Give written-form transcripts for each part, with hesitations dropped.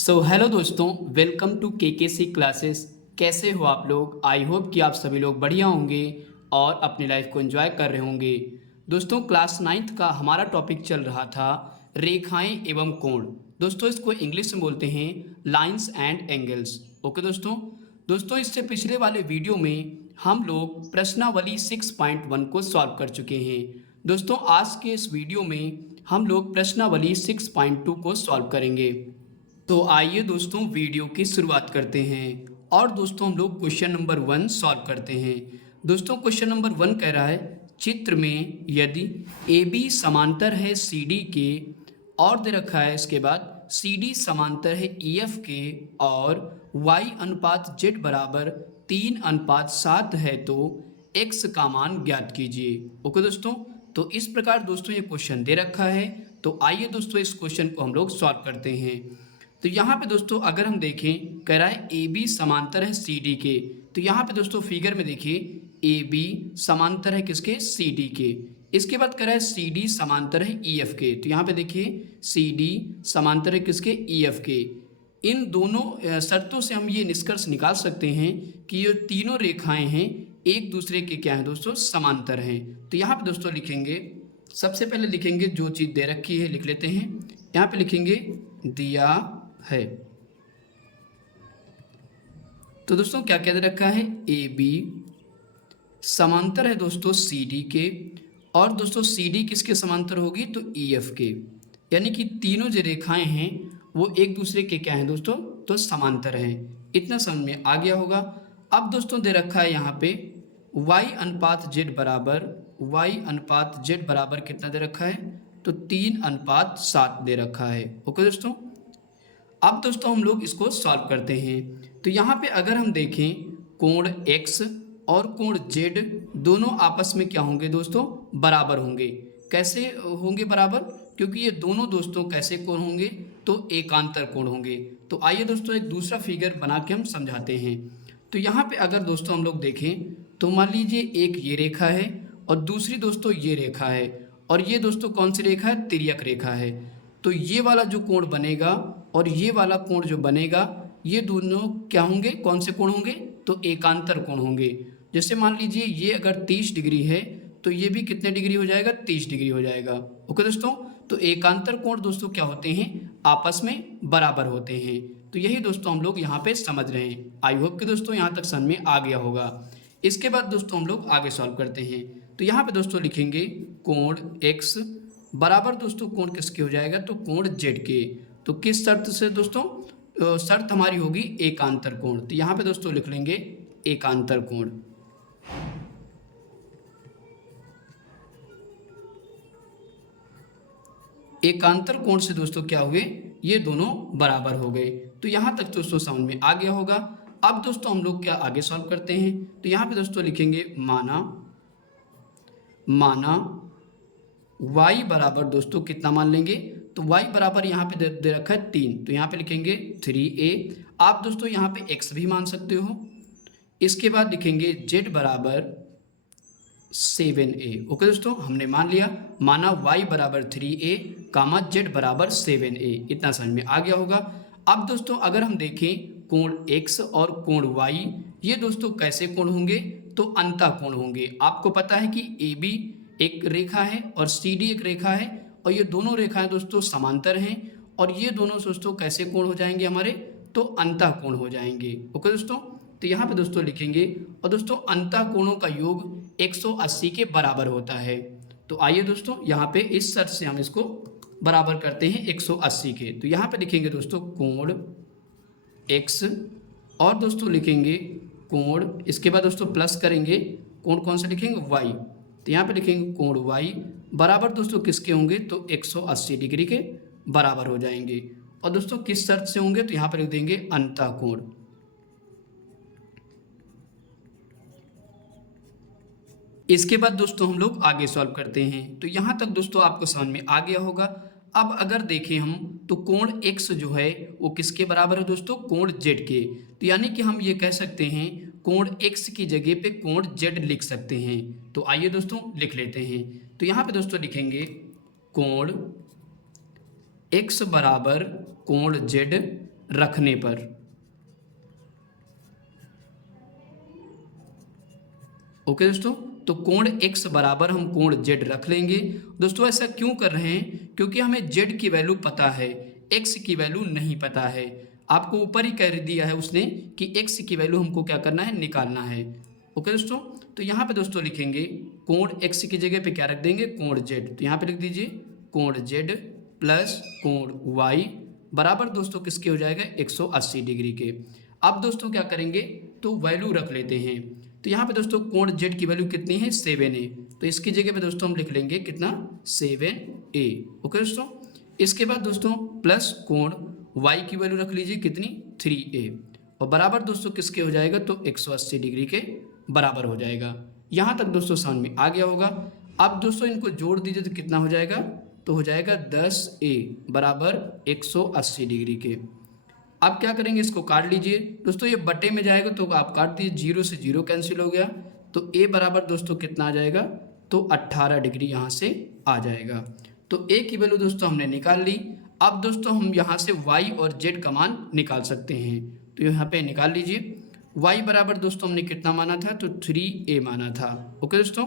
Hello दोस्तों, welcome to के classes. कैसे हो आप लोग? आई होप कि आप सभी लोग बढ़िया होंगे और अपनी लाइफ को एंजॉय कर रहे होंगे। दोस्तों, क्लास 9th का हमारा टॉपिक चल रहा था रेखाएं एवं कोण। दोस्तों, इसको इंग्लिश में बोलते हैं लाइंस एंड एंगल्स। ओके दोस्तों, इससे पिछले वाले वीडियो में हम लोग प्रश्नावली 6.1 को सॉल्व कर चुके हैं। दोस्तों, आज के इस वीडियो में हम लोग प्रश्नावली 6.2 को सॉल्व करेंगे। तो आइए दोस्तों वीडियो की शुरुआत करते हैं और दोस्तों हम लोग क्वेश्चन नंबर 1 सॉल्व करते हैं। दोस्तों, क्वेश्चन नंबर 1 कह रहा है चित्र में यदि ए बी समांतर है सी डी के और दे रखा है इसके बाद सी डी समांतर है ई एफ के और y अनुपात z बराबर 3:7 है तो x का मान ज्ञात कीजिए। ओके दोस्तों, तो इस प्रकार दोस्तों ये क्वेश्चन दे रखा है। तो आइए दोस्तों इस क्वेश्चन को हम लोग सॉल्व करते हैं। तो यहाँ पे दोस्तों अगर हम देखें कह रहा है ए बी समांतर है सी डी के। तो यहाँ पे दोस्तों फिगर में देखिए ए बी समांतर है किसके? सी डी के। इसके बाद कह रहा है सी डी समांतर है ई एफ के। तो यहाँ पे देखिए सी डी समांतर है किसके? ई एफ के। इन दोनों शर्तों से हम ये निष्कर्ष निकाल सकते हैं कि ये तीनों रेखाएं हैं एक दूसरे के क्या हैं दोस्तों? समांतर हैं। तो यहाँ पे दोस्तों लिखेंगे, सबसे पहले लिखेंगे जो चीज़ दे रखी है लिख लेते हैं। यहाँ पे लिखेंगे दिया है। तो दोस्तों क्या कह रखा है? ए बी समांतर है दोस्तों सी डी के और दोस्तों सी डी किसके समांतर होगी? तो ई एफ के। यानी कि तीनों जो रेखाएं हैं वो एक दूसरे के क्या हैं दोस्तों? तो समांतर हैं। इतना समझ में आ गया होगा। अब दोस्तों दे रखा है यहाँ पे y अनुपात z बराबर कितना दे रखा है? तो 3:7 दे रखा है। ओके दोस्तों, अब दोस्तों हम लोग इसको सॉल्व करते हैं। तो यहाँ पे अगर हम देखें कोण x और कोण z दोनों आपस में क्या होंगे दोस्तों? बराबर होंगे। कैसे होंगे बराबर? क्योंकि ये दोनों दोस्तों कैसे कोण होंगे? तो एकांतर कोण होंगे। तो आइए दोस्तों एक दूसरा फिगर बना के हम समझाते हैं। तो यहाँ पे अगर दोस्तों हम लोग देखें तो मान लीजिए एक ये रेखा है और दूसरी दोस्तों ये रेखा है और ये दोस्तों कौन सी रेखा है? तिर्यक रेखा है। तो ये वाला जो कोण बनेगा और ये वाला कोण जो बनेगा ये दोनों क्या होंगे? कौन से कोण होंगे? तो एकांतर कोण होंगे। जैसे मान लीजिए ये अगर 30 डिग्री है तो ये भी कितने डिग्री हो जाएगा? 30 डिग्री हो जाएगा। ओके दोस्तों, तो एकांतर कोण दोस्तों क्या होते हैं? आपस में बराबर होते हैं। तो यही दोस्तों हम लोग यहाँ पे समझ रहे हैं। आई होप कि दोस्तों यहाँ तक समझ में आ गया होगा। इसके बाद दोस्तों हम लोग आगे सॉल्व करते हैं। तो यहाँ पे दोस्तों लिखेंगे कोण x बराबर दोस्तों कोण किसके हो जाएगा? तो कोण z के। तो किस शर्त से दोस्तों? शर्त हमारी होगी एकांतर कोण। तो यहाँ पे दोस्तों लिख लेंगे एकांतर कोण। एकांतर कोण से दोस्तों क्या हुए? ये दोनों बराबर हो गए। तो यहाँ तक दोस्तों समझ में आ गया होगा। अब दोस्तों हम लोग क्या आगे सॉल्व करते हैं। तो यहाँ पे दोस्तों लिखेंगे माना y बराबर दोस्तों कितना मान लेंगे? तो y बराबर यहाँ पे दे रखा है 3। तो यहाँ पे लिखेंगे 3a। आप दोस्तों यहाँ पे x भी मान सकते हो। इसके बाद लिखेंगे z बराबर 7a। ओके दोस्तों, हमने मान लिया। माना y बराबर 3a कामा z बराबर 7a। इतना समझ में आ गया होगा। अब दोस्तों अगर हम देखें कोण x और कोण y ये दोस्तों कैसे कोण होंगे? तो अंतः कोण होंगे। आपको पता है कि ए बी एक रेखा है और सी डी एक रेखा है और ये दोनों रेखाएं दोस्तों समांतर हैं और ये दोनों दोस्तों कैसे कोण हो जाएंगे हमारे? तो अंतः कोण हो जाएंगे। ओके दोस्तों, तो यहाँ पे दोस्तों लिखेंगे और दोस्तों अंतः कोणों का योग 180 के बराबर होता है। तो आइए दोस्तों यहाँ पे इस शर्त से हम इसको बराबर करते हैं 180 के। तो यहाँ पे लिखेंगे दोस्तों कोण x और दोस्तों लिखेंगे कोण, इसके बाद दोस्तों प्लस करेंगे कोण कौन सा लिखेंगे? y। तो यहाँ पे लिखेंगे कोण y बराबर दोस्तों किसके होंगे? तो 180 डिग्री के बराबर हो जाएंगे। और दोस्तों किस शर्त से होंगे? तो यहाँ पर लिख देंगे अंतः कोण। इसके बाद दोस्तों हम लोग आगे सॉल्व करते हैं। तो यहाँ तक दोस्तों आपको समझ में आ गया होगा। अब अगर देखें हम तो कोण x जो है वो किसके बराबर है दोस्तों? कोण z के। तो यानी कि हम ये कह सकते हैं कोण x की जगह पे कोण z लिख सकते हैं। तो आइए दोस्तों लिख लेते हैं। तो यहाँ पे दोस्तों लिखेंगे कोण x बराबर कोण z रखने पर। ओके दोस्तों, तो कोण x बराबर हम कोण z रख लेंगे। दोस्तों ऐसा क्यों कर रहे हैं? क्योंकि हमें z की वैल्यू पता है, x की वैल्यू नहीं पता है। आपको ऊपर ही कह दिया है उसने कि x की वैल्यू हमको क्या करना है, निकालना है। ओके दोस्तों, तो यहाँ पे दोस्तों लिखेंगे कोण x की जगह पे क्या रख देंगे, कोण z। तो यहाँ पे लिख दीजिए कोण z प्लस कोण y बराबर दोस्तों किसके हो जाएगा, 180 डिग्री के। अब दोस्तों क्या करेंगे, तो वैल्यू रख लेते हैं। तो यहाँ पे दोस्तों कोण z की वैल्यू कितनी है, 7a। तो इसकी जगह पे दोस्तों हम लिख लेंगे कितना, 7a। ओके दोस्तों, इसके बाद दोस्तों प्लस कोण y की वैल्यू रख लीजिए कितनी, 3a और बराबर दोस्तों किसके हो जाएगा, तो 180 डिग्री के बराबर हो जाएगा। यहाँ तक दोस्तों समझ में आ गया होगा। अब दोस्तों इनको जोड़ दीजिए तो कितना हो जाएगा, तो हो जाएगा 10a बराबर 180 डिग्री के। अब क्या करेंगे, इसको काट लीजिए दोस्तों, ये बटे में जाएगा तो आप काट दीजिए, 0 से 0 कैंसिल हो गया। तो a बराबर दोस्तों कितना आ जाएगा, तो 18 डिग्री यहाँ से आ जाएगा। तो a की वैल्यू दोस्तों हमने निकाल ली। अब दोस्तों हम यहाँ से y और z का मान निकाल सकते हैं। तो यहाँ पे निकाल लीजिए। y बराबर दोस्तों हमने कितना माना था, तो 3a माना था। ओके दोस्तों,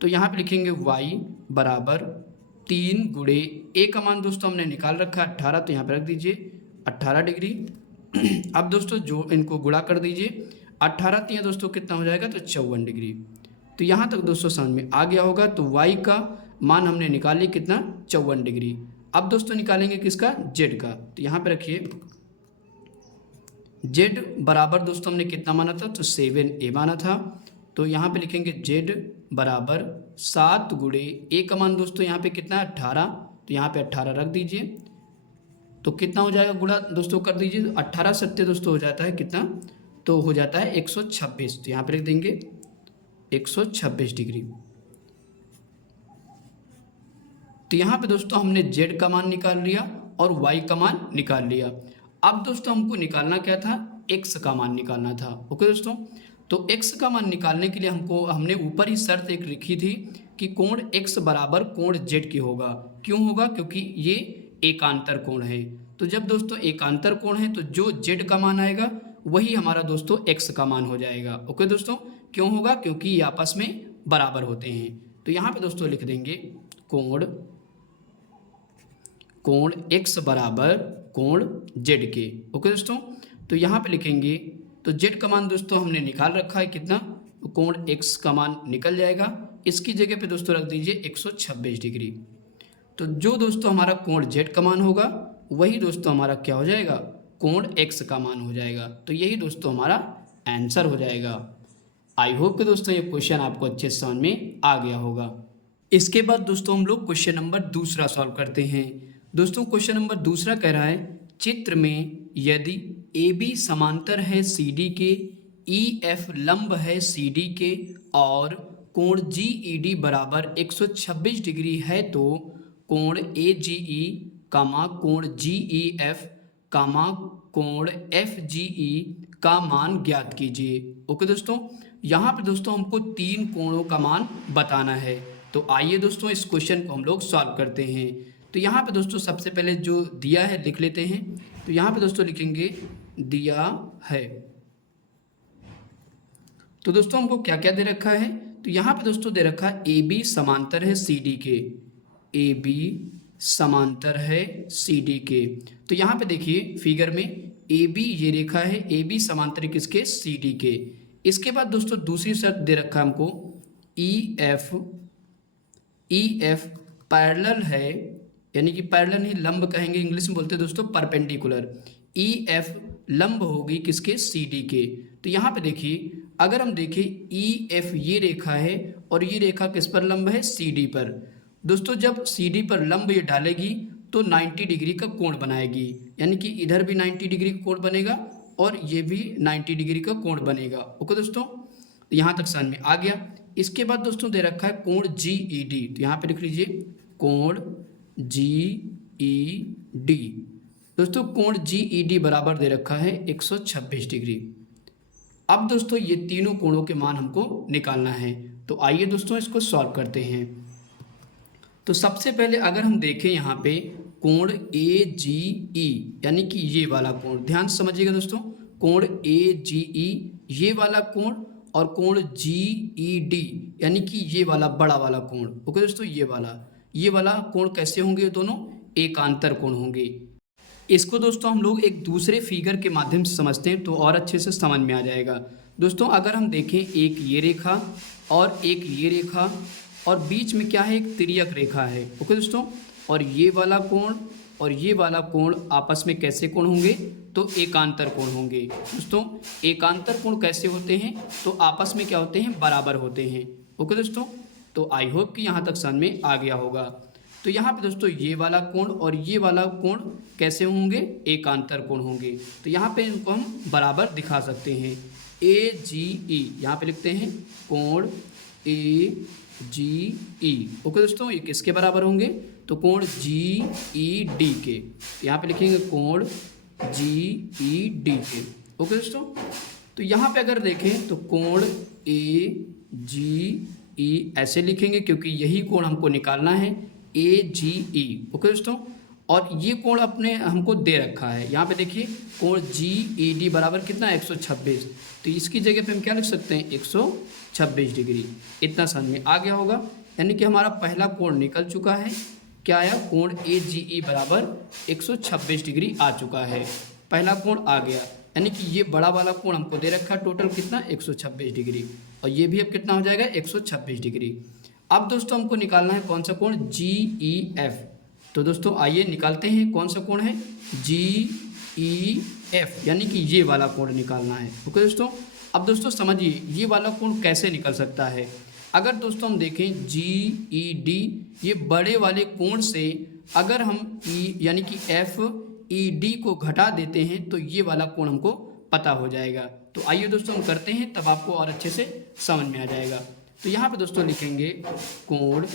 तो यहाँ पे लिखेंगे y बराबर 3 गुणे a का मान दोस्तों हमने निकाल रखा 18, तो यहाँ पे रख दीजिए 18 डिग्री। अब दोस्तों जो इनको गुणा कर दीजिए, 18 3 दोस्तों कितना हो जाएगा, तो 54 डिग्री। तो यहाँ तक दोस्तों समझ में आ गया होगा। तो y का मान हमने निकाल लिया कितना, 54 डिग्री। अब दोस्तों निकालेंगे किसका, z का। तो यहाँ पे रखिए z बराबर दोस्तों हमने कितना माना था, तो 7a माना था। तो यहाँ पे लिखेंगे z बराबर 7 गुणे a का मान दोस्तों यहाँ पे कितना है, 18। तो यहाँ पे 18 रख दीजिए, तो कितना हो जाएगा, गुणा दोस्तों कर दीजिए। 18 सत्य दोस्तों हो जाता है कितना, तो हो जाता है 126। तो यहाँ पे लिख देंगे 126 डिग्री। तो यहाँ पे दोस्तों हमने z का मान निकाल लिया और y का मान निकाल लिया। अब दोस्तों हमको निकालना क्या था, x का मान निकालना था। ओके दोस्तों, तो x का मान निकालने के लिए हमने ऊपर ही शर्त एक लिखी थी कि कोण x बराबर कोण z की होगा। क्यों होगा, क्योंकि ये एकांतर कोण है। तो जब दोस्तों एकांतर कोण है तो जो z का मान आएगा वही हमारा दोस्तों x का मान हो जाएगा। ओके दोस्तों, क्यों होगा, क्योंकि ये आपस में बराबर होते हैं। तो यहाँ पे दोस्तों लिख देंगे कोण x बराबर कोण z के। ओके दोस्तों, तो यहाँ पे लिखेंगे, तो z का मान दोस्तों हमने निकाल रखा है कितना, तो कोण x का मान निकल जाएगा। इसकी जगह पे दोस्तों रख दीजिए 126 डिग्री। तो जो दोस्तों हमारा कोण z का मान होगा वही दोस्तों हमारा क्या हो जाएगा, कोण x का मान हो जाएगा। तो यही दोस्तों हमारा आंसर हो जाएगा। आई होप कि दोस्तों ये क्वेश्चन आपको अच्छे से समझ में आ गया होगा। इसके बाद दोस्तों हम लोग क्वेश्चन नंबर दूसरा सॉल्व करते हैं। दोस्तों क्वेश्चन नंबर दूसरा कह रहा है, चित्र में यदि AB समांतर है CD के, EF लंब है CD के और कोण GED बराबर 126 डिग्री है, तो कोण AGE कामा कोण GEF कामा कोण FGE का मान ज्ञात कीजिए। ओके दोस्तों, यहाँ पे दोस्तों हमको 3 कोणों का मान बताना है। तो आइए दोस्तों इस क्वेश्चन को हम लोग सॉल्व करते हैं। तो यहाँ पे दोस्तों सबसे पहले जो दिया है लिख लेते हैं। तो यहाँ पे दोस्तों लिखेंगे दिया है। तो दोस्तों हमको क्या क्या दे रखा है, तो यहाँ पे दोस्तों दे रखा है AB समांतर है CD के, AB समांतर है CD के। तो यहाँ पे देखिए फिगर में AB ये रेखा है, AB समांतर है किसके, CD के। इसके बाद दोस्तों दूसरी शर्त दे रखा है हमको EF पैरेलल है, यानी कि पैरेलल नहीं लंब कहेंगे, इंग्लिश में बोलते हैं दोस्तों परपेंडिकुलर। EF लंब होगी किसके, CD के। तो यहाँ पे देखिए अगर हम देखें EF ये रेखा है और ये रेखा किस पर लंब है, CD पर। दोस्तों जब CD पर लंब ये डालेगी तो 90 डिग्री का कोण बनाएगी, यानी कि इधर भी 90 डिग्री का कोण बनेगा और ये भी 90 डिग्री का कोण बनेगा। ओके दोस्तों, यहाँ तक समझ में आ गया। इसके बाद दोस्तों दे रखा है कोण GED। तो यहाँ पे लिख लीजिए कोण GED। दोस्तों कोण GED बराबर दे रखा है 126 डिग्री। अब दोस्तों ये तीनों कोणों के मान हमको निकालना है। तो आइए दोस्तों इसको सॉल्व करते हैं। तो सबसे पहले अगर हम देखें यहाँ पे कोण AGE यानी कि ये वाला कोण, ध्यान से समझिएगा दोस्तों, कोण AGE ये वाला कोण, और कोण GED यानी कि ये वाला बड़ा वाला कोण। ओके दोस्तों, ये वाला कोण कैसे होंगे? दोनों एकांतर कोण होंगे। इसको दोस्तों हम लोग एक दूसरे फिगर के माध्यम से समझते हैं तो और अच्छे से समझ में आ जाएगा। दोस्तों अगर हम देखें, एक ये रेखा और एक ये रेखा, और बीच में क्या है? एक तिर्यक रेखा है। ओके दोस्तों, और ये वाला कोण और ये वाला कोण आपस में कैसे कोण होंगे? तो एकांतर कोण होंगे। दोस्तों एकांतर कोण कैसे होते हैं? तो आपस में क्या होते हैं? बराबर होते हैं। ओके दोस्तों, तो आई होप कि यहाँ तक समझ में आ गया होगा। तो यहाँ पे दोस्तों ये वाला कोण और ये वाला कोण कैसे होंगे? एकांतर कोण होंगे। तो यहाँ पे इनको हम बराबर दिखा सकते हैं। AGE यहाँ पे लिखते हैं कोण AGE। ओके दोस्तों, ये किसके बराबर होंगे? तो कोण GED के। यहाँ पे लिखेंगे कोण GED के। ओके दोस्तों, तो यहाँ पे अगर देखें तो कोण AGE ऐसे लिखेंगे क्योंकि यही कोण हमको निकालना है, AGE। ओके दोस्तों, और ये कोण अपने हमको दे रखा है। यहाँ पे देखिए कोण GED बराबर कितना? 126। तो इसकी जगह पे हम क्या लिख सकते हैं? 126 डिग्री। इतना समझ में आ गया होगा। यानी कि हमारा पहला कोण निकल चुका है। क्या आया? कोण AGE बराबर 126 डिग्री आ चुका है। पहला कोण आ गया, यानी कि ये बड़ा वाला कोण हमको दे रखा है टोटल कितना? 126 डिग्री, और ये भी अब कितना हो जाएगा? 126 डिग्री। अब दोस्तों हमको निकालना है कौन सा कोण? GEF। तो दोस्तों आइए निकालते हैं। कौन सा कोण है? GEF, यानी कि ये वाला कोण निकालना है। ओके दोस्तों, अब दोस्तों समझिए ये वाला कोण कैसे निकल सकता है। अगर दोस्तों हम देखें GED, ये बड़े वाले कोण से अगर हम यानी कि FED को घटा देते हैं तो ये वाला कोण हमको पता हो जाएगा। तो आइए दोस्तों हम करते हैं, तब आपको और अच्छे से समझ में आ जाएगा। तो यहाँ पे दोस्तों लिखेंगे कोण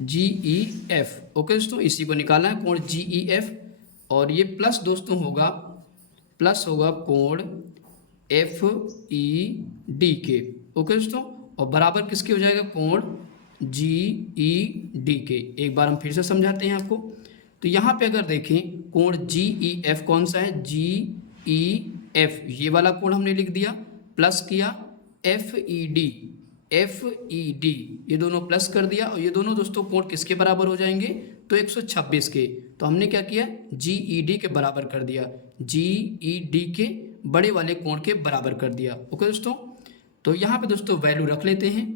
GEF। ओके दोस्तों, इसी को निकालना है कोण GEF, और ये प्लस दोस्तों होगा, प्लस होगा कोण FED के। ओके दोस्तों, और बराबर किसके हो जाएगा? कोण GED के। एक बार हम फिर से समझाते हैं आपको। तो यहाँ पे अगर देखें कोण GEF कौन सा है? GEF ये वाला कोण हमने लिख दिया, प्लस किया FED ये दोनों प्लस कर दिया, और ये दोनों दोस्तों कोण किसके बराबर हो जाएंगे? तो 126 के। तो हमने क्या किया? GED के बराबर कर दिया, GED के बड़े वाले कोण के बराबर कर दिया। ओके दोस्तों, तो यहाँ पे दोस्तों वैल्यू रख लेते हैं।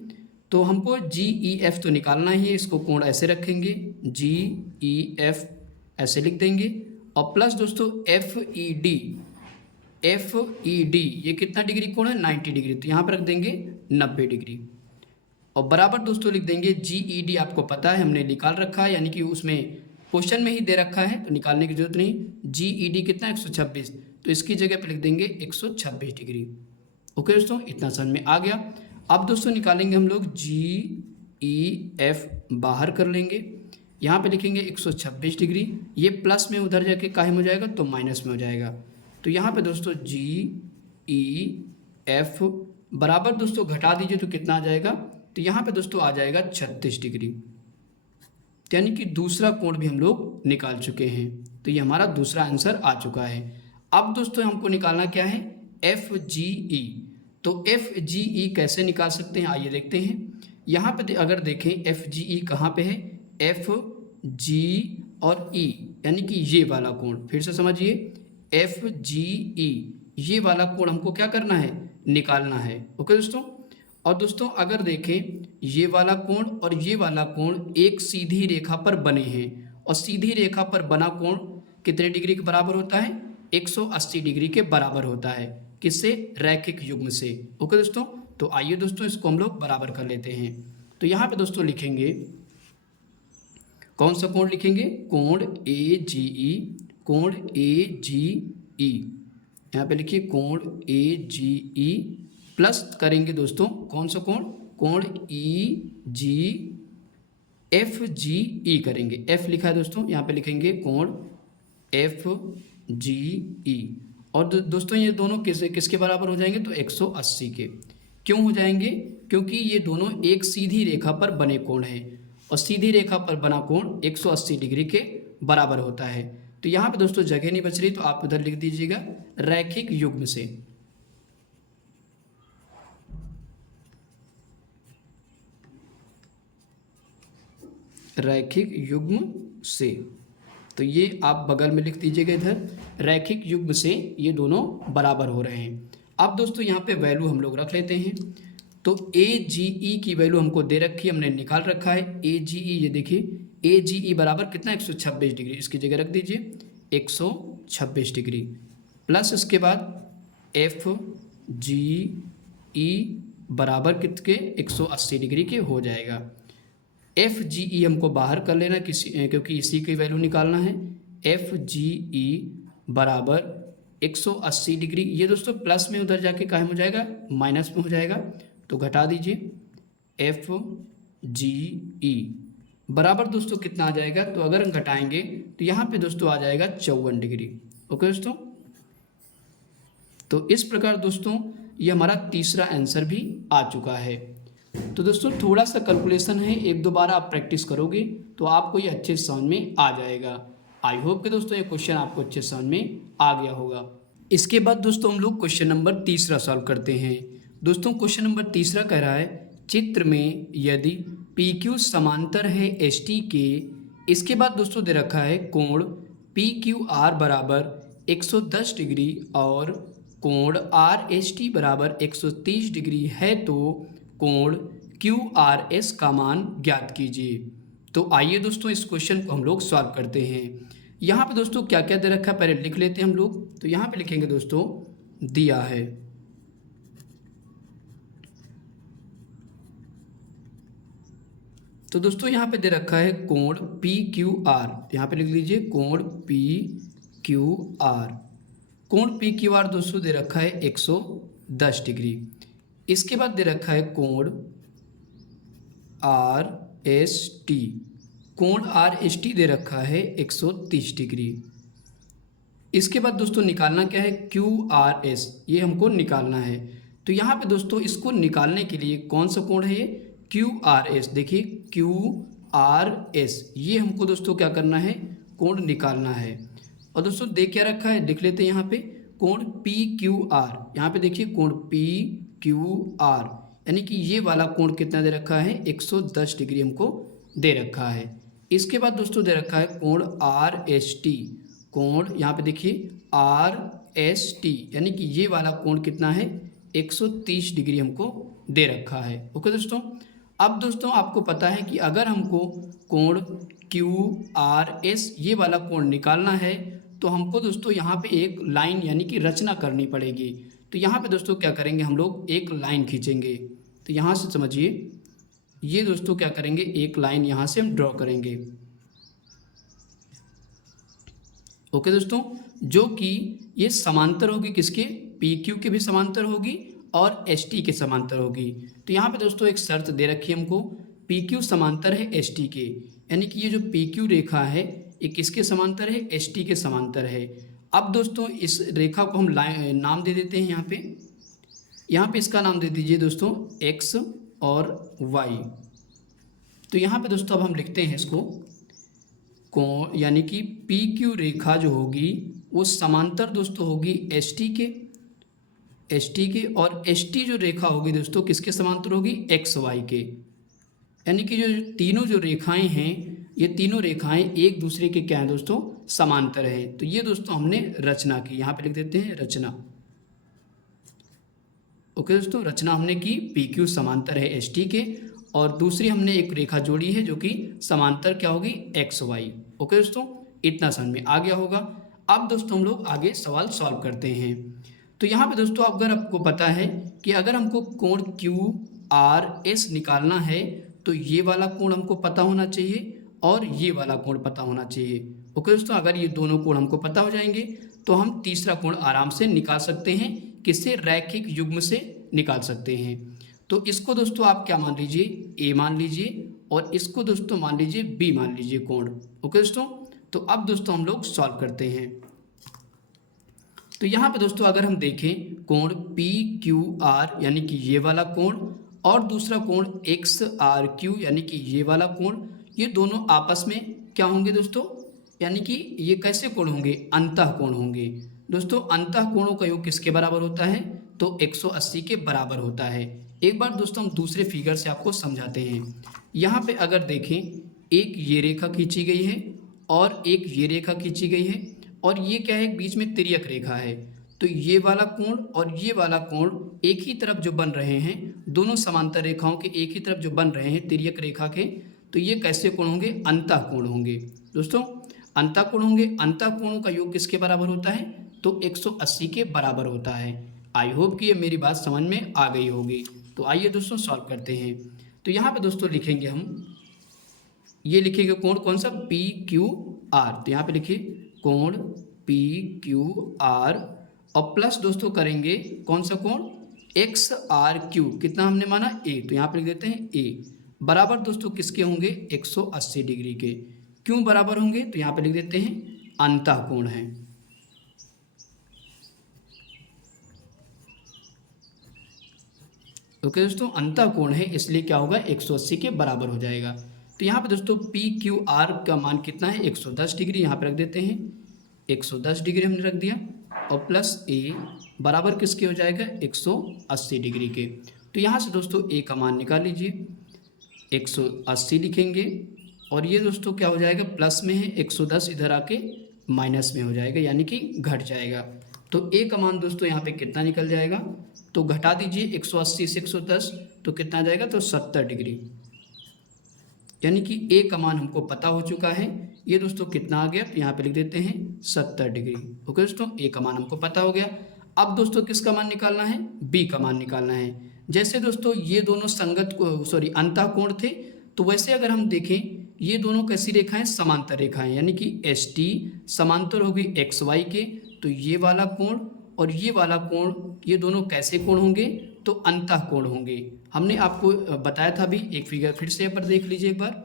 तो हमको GEF तो निकालना ही है, इसको कोण ऐसे रखेंगे, GEF ऐसे लिख देंगे, और प्लस दोस्तों FED ये कितना डिग्री कोण है? 90 डिग्री। तो यहाँ पर रख देंगे 90 डिग्री, और बराबर दोस्तों लिख देंगे GED। आपको पता है हमने निकाल रखा है, यानी कि उसमें क्वेश्चन में ही दे रखा है, तो निकालने की जरूरत नहीं। GED कितना? 126, तो इसकी जगह पर लिख देंगे 126 डिग्री। ओके दोस्तों, इतना समझ में आ गया। अब दोस्तों निकालेंगे हम लोग GEF, बाहर कर लेंगे। यहाँ पे लिखेंगे 126 डिग्री, ये प्लस में उधर जाके काहे में हो जाएगा? तो माइनस में हो जाएगा। तो यहाँ पे दोस्तों GEF बराबर दोस्तों घटा दीजिए तो कितना आ जाएगा? तो यहाँ पे दोस्तों आ जाएगा 36 डिग्री, यानी कि दूसरा कोण भी हम लोग निकाल चुके हैं। तो ये हमारा दूसरा आंसर आ चुका है। अब दोस्तों हमको निकालना क्या है? FGE। तो FGE कैसे निकाल सकते हैं? आइए देखते हैं। यहाँ पे अगर देखें FGE कहाँ पे है? FG और E, यानी कि ये वाला कोण। फिर से समझिए, FGE ये वाला कोण हमको क्या करना है? निकालना है। ओके दोस्तों, और दोस्तों अगर देखें ये वाला कोण और ये वाला कोण एक सीधी रेखा पर बने हैं, और सीधी रेखा पर बना कोण कितने डिग्री के बराबर होता है? 180 डिग्री के बराबर होता है। किससे? रैखिक युग्म से। ओके दोस्तों, तो आइए दोस्तों इसको हम लोग बराबर कर लेते हैं। तो यहाँ पे दोस्तों लिखेंगे कौन सा कोण लिखेंगे? कोण AGE, कोण AGE। यहाँ पे लिखिए कोण AGE, प्लस करेंगे दोस्तों कौन सा कोण? कोण FGE करेंगे। F लिखा है दोस्तों, यहाँ पे लिखेंगे कोण FGE, और दोस्तों ये दोनों किसके बराबर हो जाएंगे? तो 180 के। क्यों हो जाएंगे? क्योंकि ये दोनों एक सीधी रेखा पर बने कोण हैं और सीधी रेखा पर बना कोण 180 डिग्री के बराबर होता है। तो यहाँ पे दोस्तों जगह नहीं बच रही, तो आप उधर लिख दीजिएगा रैखिक युग्म से। रैखिक युग्म से, तो ये आप बगल में लिख दीजिएगा इधर, रैखिक युग्म से ये दोनों बराबर हो रहे हैं। अब दोस्तों यहाँ पे वैल्यू हम लोग रख लेते हैं। तो ए जी ई की वैल्यू हमको दे रखी है, हमने निकाल रखा है। ए जी ई, ये देखिए ए जी ई बराबर कितना 126 डिग्री, इसकी जगह रख दीजिए 126 डिग्री, प्लस इसके बाद एफ जी ई बराबर कितने 180 डिग्री के हो जाएगा। एफ जी ई हमको बाहर कर लेना क्योंकि इसी की वैल्यू निकालना है। एफ जी ई बराबर 180 डिग्री, ये दोस्तों प्लस में उधर जाके कायम हो जाएगा, माइनस में हो जाएगा, तो घटा दीजिए। एफ जी ई बराबर दोस्तों कितना आ जाएगा, तो अगर हम घटाएंगे तो यहाँ पे दोस्तों आ जाएगा 54 डिग्री। ओके दोस्तों, तो इस प्रकार दोस्तों ये हमारा तीसरा आंसर भी आ चुका है। तो दोस्तों थोड़ा सा कैलकुलेशन है, एक दो बार आप प्रैक्टिस करोगे तो आपको ये अच्छे समझ में आ जाएगा। आई होप कि दोस्तों ये क्वेश्चन आपको अच्छे समझ में आ गया होगा। इसके बाद दोस्तों हम लोग क्वेश्चन नंबर तीसरा सॉल्व करते हैं। दोस्तों क्वेश्चन नंबर तीसरा कह रहा है, चित्र में यदि पी क्यू समांतर है एस टी के, इसके बाद दोस्तों दे रखा है कोण पी क्यू आर बराबर 110 डिग्री और कोण आर एस टी बराबर 130 डिग्री है, तो कोण क्यू आर एस का मान ज्ञात कीजिए। तो आइए दोस्तों इस क्वेश्चन को हम लोग सॉल्व करते हैं। यहाँ पे दोस्तों क्या क्या दे रखा है पहले लिख लेते हैं हम लोग। तो यहाँ पे लिखेंगे दोस्तों दिया है, तो दोस्तों यहाँ पे दे रखा है कोण पी क्यू आर, यहाँ पे लिख लीजिए कोण पी क्यू आर। कोण पी क्यू आर दोस्तों दे रखा है 110 डिग्री। इसके बाद दे रखा है कोण आर एस टी, कोण आर एस टी दे रखा है 130 डिग्री। इसके बाद दोस्तों निकालना क्या है, क्यू आर एस, ये हमको निकालना है। तो यहाँ पे दोस्तों इसको निकालने के लिए कौन सा कोण है ये, क्यू आर एस। देखिए क्यू आर एस, ये हमको दोस्तों क्या करना है, कोण निकालना है। और दोस्तों दे क्या रखा है लिख लेते हैं यहाँ पे, कोण पी क्यू आर। यहाँ पे देखिए कोण पी क्यू आर, यानी कि ये वाला कोण कितना दे रखा है 110 डिग्री हमको दे रखा है। इसके बाद दोस्तों दे रखा है कोण आर एस टी, कोण यहाँ पे देखिए आर एस टी, यानी कि ये वाला कोण कितना है 130 डिग्री हमको दे रखा है। ओके दोस्तों, अब दोस्तों आपको पता है कि अगर हमको कोण क्यू आर एस ये वाला कोण निकालना है तो हमको दोस्तों यहाँ पे एक लाइन यानी कि रचना करनी पड़ेगी। तो यहाँ पे दोस्तों क्या करेंगे, हम लोग एक लाइन खींचेंगे। तो यहाँ से समझिए, ये दोस्तों क्या करेंगे, एक लाइन यहाँ से हम ड्रॉ करेंगे। ओके दोस्तों, जो कि ये समांतर होगी किसके, पी क्यू के भी समांतर होगी और एस टी के समांतर होगी। तो यहाँ पे दोस्तों एक शर्त दे रखी है हमको, पी क्यू समांतर है एस टी के, यानी कि ये जो पी क्यू रेखा है ये किसके समांतर है, एस टी के समांतर है। अब दोस्तों इस रेखा को हम नाम दे देते हैं। यहाँ पे इसका नाम दे दीजिए दोस्तों एक्स और वाई। तो यहाँ पे दोस्तों अब हम लिखते हैं इसको कोण, यानी कि पी क्यू रेखा जो होगी वो समांतर दोस्तों होगी एस टी के, और एस टी जो रेखा होगी दोस्तों किसके समांतर होगी, एक्स वाई के। यानी कि जो तीनों जो रेखाएं हैं ये तीनों रेखाएं एक दूसरे के क्या हैं दोस्तों, समांतर है। तो ये दोस्तों हमने रचना की, यहाँ पे लिख देते हैं रचना। ओके दोस्तों, रचना हमने की, पी क्यू समांतर है एस टी के, और दूसरी हमने एक रेखा जोड़ी है जो कि समांतर क्या होगी, एक्स वाई। ओके दोस्तों, इतना समझ में आ गया होगा। अब दोस्तों हम लोग आगे सवाल सॉल्व करते हैं। तो यहाँ पे दोस्तों अगर आपको पता है कि अगर हमको कोण क्यू आर एस निकालना है तो ये वाला कोण हमको पता होना चाहिए और ये वाला कोण पता होना चाहिए। ओके दोस्तों, अगर ये दोनों कोण हमको पता हो जाएंगे तो हम तीसरा कोण आराम से निकाल सकते हैं, किससे, रैखिक युग्म से निकाल सकते हैं। तो इसको दोस्तों आप क्या मान लीजिए, ए मान लीजिए, और इसको दोस्तों मान लीजिए बी मान लीजिए कोण। ओके दोस्तों, तो अब दोस्तों हम लोग सॉल्व करते हैं। तो यहाँ पे दोस्तों अगर हम देखें कोण पी क्यू आर यानी कि ये वाला कोण और दूसरा कोण एक्स आर क्यू यानी कि ये वाला कोण, ये दोनों आपस में क्या होंगे दोस्तों, यानी कि ये कैसे कोण होंगे, अंतः कोण होंगे। दोस्तों अंतः कोणों का योग किसके बराबर होता है, तो 180 के बराबर होता है। एक बार दोस्तों हम दूसरे फिगर से आपको समझाते हैं। यहाँ पे अगर देखें एक ये रेखा खींची गई है और एक ये रेखा खींची गई है और ये क्या है, बीच में तिर्यक रेखा है। तो ये वाला कोण और ये वाला कोण एक ही तरफ जो बन रहे हैं, दोनों समांतर रेखाओं के एक ही तरफ जो बन रहे हैं तिर्यक रेखा के, तो ये कैसे कोण होंगे, अंतः कोण होंगे। दोस्तों अंतः कोण होंगे, अंतः कोणों का योग किसके बराबर होता है, तो 180 के बराबर होता है। आई होप कि ये मेरी बात समझ में आ गई होगी। तो आइए दोस्तों सॉल्व करते हैं। तो यहाँ पे दोस्तों लिखेंगे हम, ये लिखेंगे कोण कौन सा, पी क्यू आर। तो यहाँ पे लिखिए कोण पी क्यू आर और प्लस दोस्तों करेंगे कौन सा कोण, एक्स आर क्यू, कितना हमने माना ए, तो यहाँ पे लिख देते हैं ए, बराबर दोस्तों किसके होंगे, 180 डिग्री के। क्यों बराबर होंगे, तो यहाँ पे लिख देते हैं अंतः कोण है। ओके दोस्तों अंतः कोण है इसलिए क्या होगा, 180 के बराबर हो जाएगा। तो यहाँ पे दोस्तों पी क्यू आर का मान कितना है, 110 डिग्री, यहाँ पे रख देते हैं 110 डिग्री हमने रख दिया और प्लस ए बराबर किसके हो जाएगा, 180 डिग्री के। तो यहाँ से दोस्तों ए का मान निकाल लीजिए, 180 लिखेंगे और ये दोस्तों क्या हो जाएगा, प्लस में है, 110 इधर आके माइनस में हो जाएगा यानी कि घट जाएगा। तो ए का मान दोस्तों यहाँ पे कितना निकल जाएगा, तो घटा दीजिए 180 से 110 तो कितना जाएगा, तो 70 डिग्री, यानी कि ए का मान हमको पता हो चुका है। ये दोस्तों कितना आ गया, तो यहाँ पे लिख देते हैं 70 डिग्री। ओके दोस्तों ए का मान हमको पता हो गया। अब दोस्तों किसका मान निकालना है, बी का मान निकालना है। जैसे दोस्तों ये दोनों संगत अंतः कोण थे, तो वैसे अगर हम देखें ये दोनों कैसी रेखाएं, समांतर रेखाएं, यानी कि एस टी समांतर होगी एक्स वाई के। तो ये वाला कोण और ये वाला कोण, ये दोनों कैसे कोण होंगे, तो अंतः कोण होंगे। हमने आपको बताया था अभी, एक फिगर फिर से पर देख लीजिए एक बार।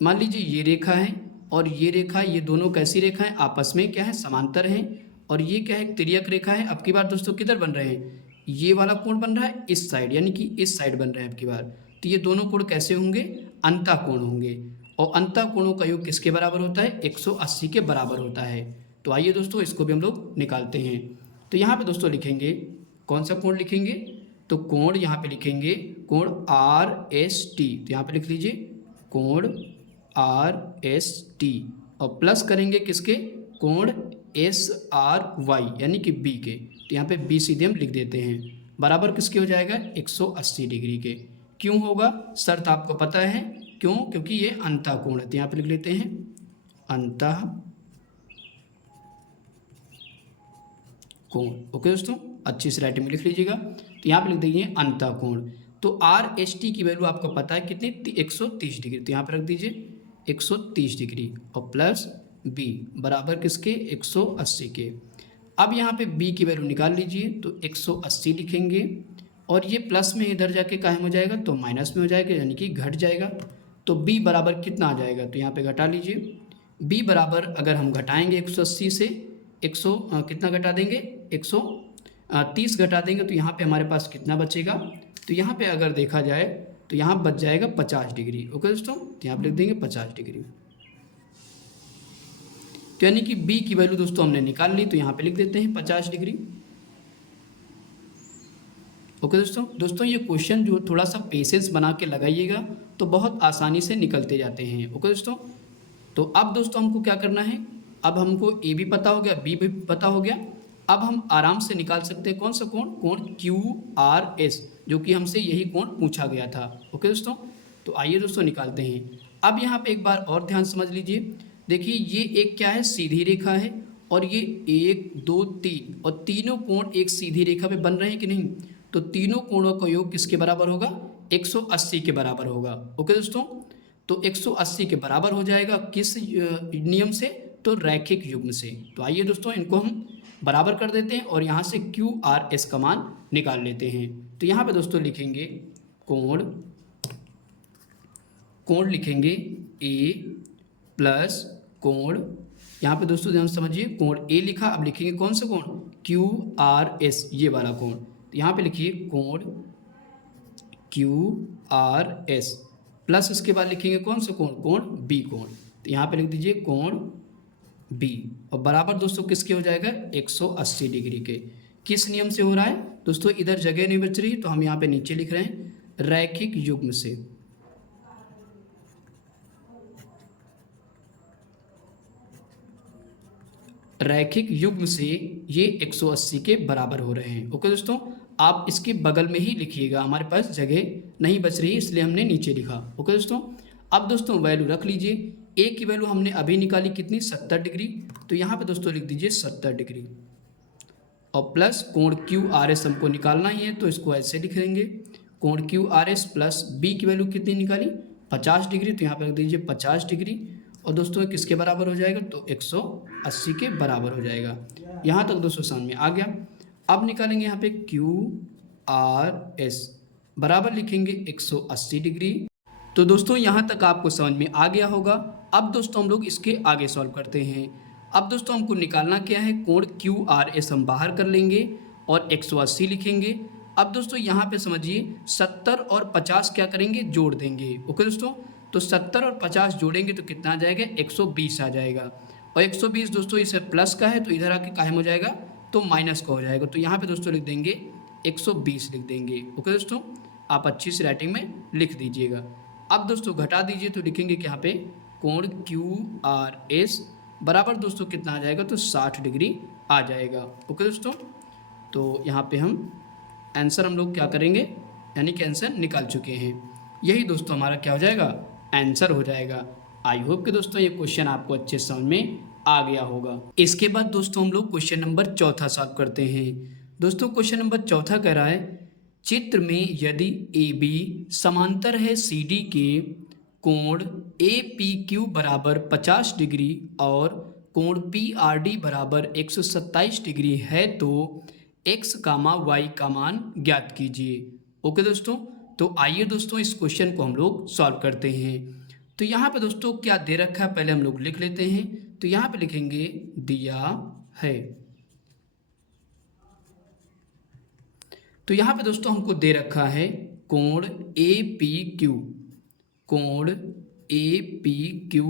मान लीजिए ये रेखा है और ये रेखा, ये दोनों कैसी रेखाएं, आपस में क्या है, समांतर हैं। और ये क्या है, तिर्यक रेखा है। अब की बार दोस्तों किधर बन रहे हैं, ये वाला कोण बन रहा है इस साइड, यानी कि इस साइड बन रहे हैं अब की बार। तो ये दोनों कोण कैसे होंगे, अंतः कोण होंगे। और अंतः कोणों का योग किसके बराबर होता है, 180 के बराबर होता है। तो आइए दोस्तों इसको भी हम लोग निकालते हैं। तो यहाँ पे दोस्तों लिखेंगे कौन सा कोण लिखेंगे, तो कोण यहाँ पे लिखेंगे कोण आर एस टी। तो यहाँ पे लिख लीजिए कोण आर एस टी और प्लस करेंगे किसके, कोण एस आर वाई यानी कि बी के। तो यहाँ पे बी सीधे हम लिख देते हैं, बराबर किसके हो जाएगा, 180 डिग्री के। क्यों होगा, शर्त आपको पता है क्यों, क्योंकि ये अंतः कोण है। तो यहाँ पे लिख लेते हैं अंतः कोण। ओके दोस्तों अच्छी से राइटिंग में लिख लीजिएगा। तो यहाँ पे लिख देंगे अंतः कोण। तो आर एस टी की वैल्यू आपको पता है कितनी, 130 डिग्री। तो यहाँ पे रख दीजिए 130 डिग्री और प्लस बी बराबर किसके, 180 के। अब यहाँ पे बी की वैल्यू निकाल लीजिए, तो 180 लिखेंगे और ये प्लस में इधर जाके कायम हो जाएगा तो माइनस में हो जाएगा, यानी कि घट जाएगा। तो बी बराबर कितना आ जाएगा, तो यहाँ पे घटा लीजिए। बी बराबर अगर हम घटाएंगे 180 से 100 कितना घटा देंगे, 130 घटा देंगे, तो यहाँ पे हमारे पास कितना बचेगा, तो यहाँ पे अगर देखा जाए तो यहाँ बच जाएगा 50 डिग्री। ओके दोस्तों, तो यहाँ पे लिख देंगे 50 डिग्री। तो यानी कि बी की वैल्यू दोस्तों हमने निकाल ली, तो यहाँ पे लिख देते हैं 50 डिग्री। ओके दोस्तों ये क्वेश्चन जो थोड़ा सा पेशेंस बना के लगाइएगा तो बहुत आसानी से निकलते जाते हैं। ओके दोस्तों, तो अब दोस्तों हमको क्या करना है, अब हमको ए भी पता हो गया, बी भी पता हो गया। अब हम आराम से निकाल सकते हैं कौन सा कोण, कोण क्यू आर एस, जो कि हमसे यही कोण पूछा गया था। ओके दोस्तों, तो आइए दोस्तों निकालते हैं। अब यहाँ पे एक बार और ध्यान समझ लीजिए। देखिए ये एक क्या है, सीधी रेखा है और ये 1 2 3 और तीनों कोण एक सीधी रेखा पे बन रहे हैं कि नहीं, तो तीनों कोणों का योग किसके बराबर होगा, 180 के बराबर होगा। ओके दोस्तों, तो 180 के बराबर हो जाएगा किस नियम से, तो रैखिक युग्म से। तो आइए दोस्तों इनको हम बराबर कर देते हैं और यहाँ से क्यू आर एस का मान निकाल लेते हैं। तो यहाँ पे दोस्तों लिखेंगे कोण, कोण लिखेंगे ए प्लस कोण, यहाँ पे दोस्तों ध्यान समझिए कोण ए लिखा, अब लिखेंगे कौन सा कोण, QRS ये वाला कोण, तो यहाँ पे लिखिए कोण QRS प्लस इसके बाद लिखेंगे कौन सा कोण, कोण B कोण, तो यहाँ पे लिख दीजिए कोण B और बराबर दोस्तों किसके हो जाएगा 180 डिग्री के। किस नियम से हो रहा है दोस्तों, इधर जगह नहीं बच रही तो हम यहाँ पे नीचे लिख रहे हैं रैखिक युग्म से। रैखिक युग्म से ये 180 के बराबर हो रहे हैं। ओके दोस्तों, आप इसके बगल में ही लिखिएगा, हमारे पास जगह नहीं बच रही इसलिए हमने नीचे लिखा। ओके दोस्तों, अब दोस्तों वैल्यू रख लीजिए। ए की वैल्यू हमने अभी निकाली कितनी 70 डिग्री, तो यहाँ पे दोस्तों लिख दीजिए 70 डिग्री और प्लस कोण QRS हमको निकालना ही है तो इसको ऐसे लिख देंगे कोण QRS प्लस B की वैल्यू कितनी निकाली 50 डिग्री, तो यहाँ पे रख दीजिए 50 डिग्री और दोस्तों किसके बराबर हो जाएगा तो 180 के बराबर हो जाएगा। यहाँ तक दोस्तों समझ में आ गया। अब निकालेंगे यहाँ पे QRS बराबर लिखेंगे 180 डिग्री। तो दोस्तों यहाँ तक आपको समझ में आ गया होगा। अब दोस्तों हम लोग इसके आगे सॉल्व करते हैं। अब दोस्तों हमको निकालना क्या है, कोण QRS हम बाहर कर लेंगे और 180 लिखेंगे। अब दोस्तों यहाँ पे समझिए 70 और 50 क्या करेंगे, जोड़ देंगे। ओके दोस्तों, तो 70 और 50 जोड़ेंगे तो कितना आ जाएगा 120 आ जाएगा और 120 दोस्तों इसे प्लस का है तो इधर आके कायम हो जाएगा तो माइनस का हो जाएगा, तो यहाँ पे दोस्तों लिख देंगे 120 लिख देंगे। ओके दोस्तों, आप अच्छी सी राइटिंग में लिख दीजिएगा। अब दोस्तों घटा दीजिए तो लिखेंगे कि यहाँ पे कोण QRS बराबर दोस्तों कितना आ जाएगा तो 60 डिग्री आ जाएगा। ओके दोस्तों, तो यहाँ पे हम आंसर हम लोग क्या करेंगे, यानी कि आंसर निकाल चुके हैं। यही दोस्तों हमारा क्या हो जाएगा, आंसर हो जाएगा। आई होप कि दोस्तों ये क्वेश्चन आपको अच्छे समझ में आ गया होगा। इसके बाद दोस्तों हम लोग क्वेश्चन नंबर चौथा सॉल्व करते हैं। दोस्तों क्वेश्चन नंबर चौथा कह रहा है, चित्र में यदि AB समांतर है CD के, कोण APQ बराबर 50 डिग्री और कोण PRD बराबर 127 डिग्री है तो x, y का मान ज्ञात कीजिए। ओके दोस्तों, तो आइए दोस्तों इस क्वेश्चन को हम लोग सॉल्व करते हैं। तो यहाँ पे दोस्तों क्या दे रखा है पहले हम लोग लिख लेते हैं। तो यहाँ पे लिखेंगे दिया है। तो यहाँ पे दोस्तों हमको दे रखा है कोण APQ, कोण APQ